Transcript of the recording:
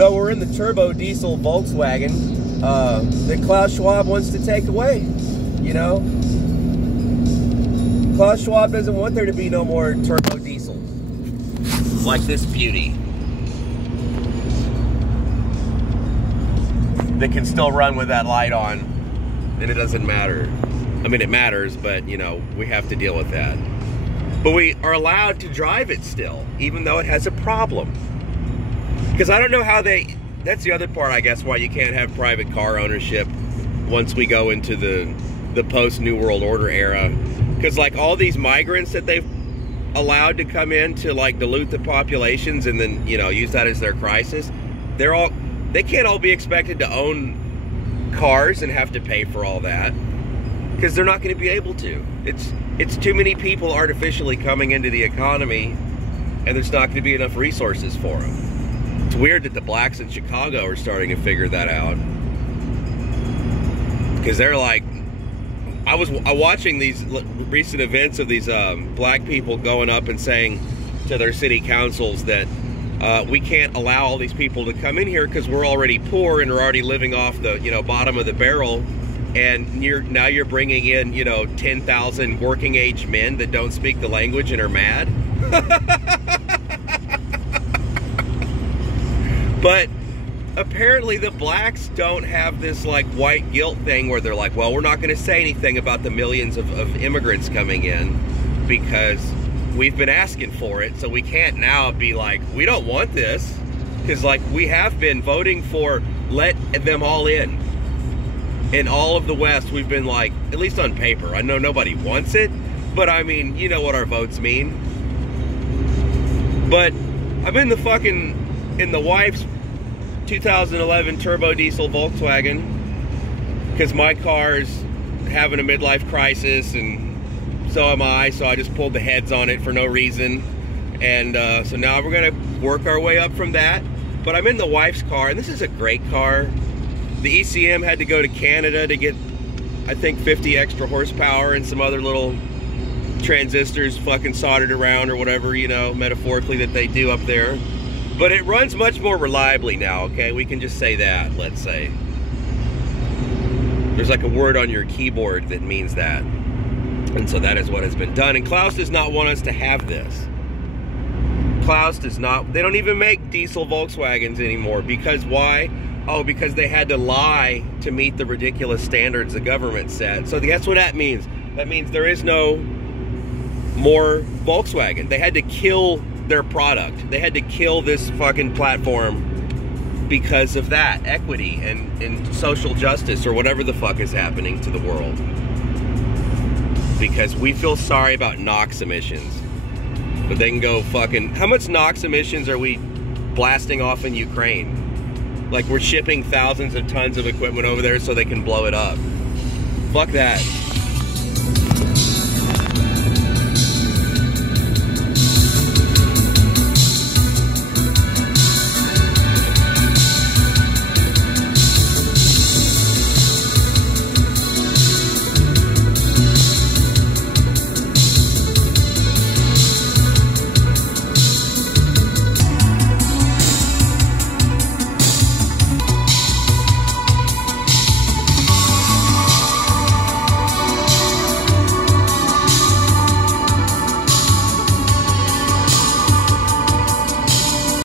So we're in the turbo diesel Volkswagen that Klaus Schwab wants to take away, you know? Klaus Schwab doesn't want there to be no more turbo diesels like this beauty that can still run with that light on, and it doesn't matter. I mean, it matters, but, you know, we have to deal with that. But we are allowed to drive it still, even though it has a problem. Because I don't know how they... That's the other part, I guess, why you can't have private car ownership once we go into the post-New World Order era. Because, like, all these migrants that they've allowed to come in to, like, dilute the populations and then, you know, use that as their crisis, they can't all be expected to own cars and have to pay for all that. Because they're not going to be able to. It's too many people artificially coming into the economy, and there's not going to be enough resources for them. It's weird that the blacks in Chicago are starting to figure that out. Because they're like... I was watching these recent events of these black people going up and saying to their city councils that we can't allow all these people to come in here because we're already poor and we're already living off the, you know, bottom of the barrel. And now you're bringing in, you know, 10,000 working age men that don't speak the language and are mad. But apparently the blacks don't have this, like, white guilt thing where they're like, well, we're not going to say anything about the millions of immigrants coming in because we've been asking for it, so we can't now be like, we don't want this. Because, like, we have been voting for let them all in. In all of the West, we've been like, at least on paper, I know nobody wants it, but I mean, you know what our votes mean. But I'm in the wife's 2011 turbo diesel Volkswagen because my car's having a midlife crisis and so am I, so I just pulled the heads on it for no reason. And so now we're gonna work our way up from that. But I'm in the wife's car, and this is a great car. The ECM had to go to Canada to get, I think, 50 extra horsepower and some other little transistors fucking soldered around or whatever, you know, metaphorically, that they do up there. But it runs much more reliably now, okay? We can just say that, let's say. There's like a word on your keyboard that means that. And so that is what has been done. And Klaus does not want us to have this. Klaus does not, they don't even make diesel Volkswagens anymore. Because why? Oh, because they had to lie to meet the ridiculous standards the government set. So guess what that means? That means there is no more Volkswagen. They had to kill their product. They had to kill this fucking platform because of that. Equity and social justice or whatever the fuck is happening to the world. Because we feel sorry about NOx emissions. But they can go fucking... How much NOx emissions are we blasting off in Ukraine? Like, we're shipping thousands of tons of equipment over there so they can blow it up. Fuck that.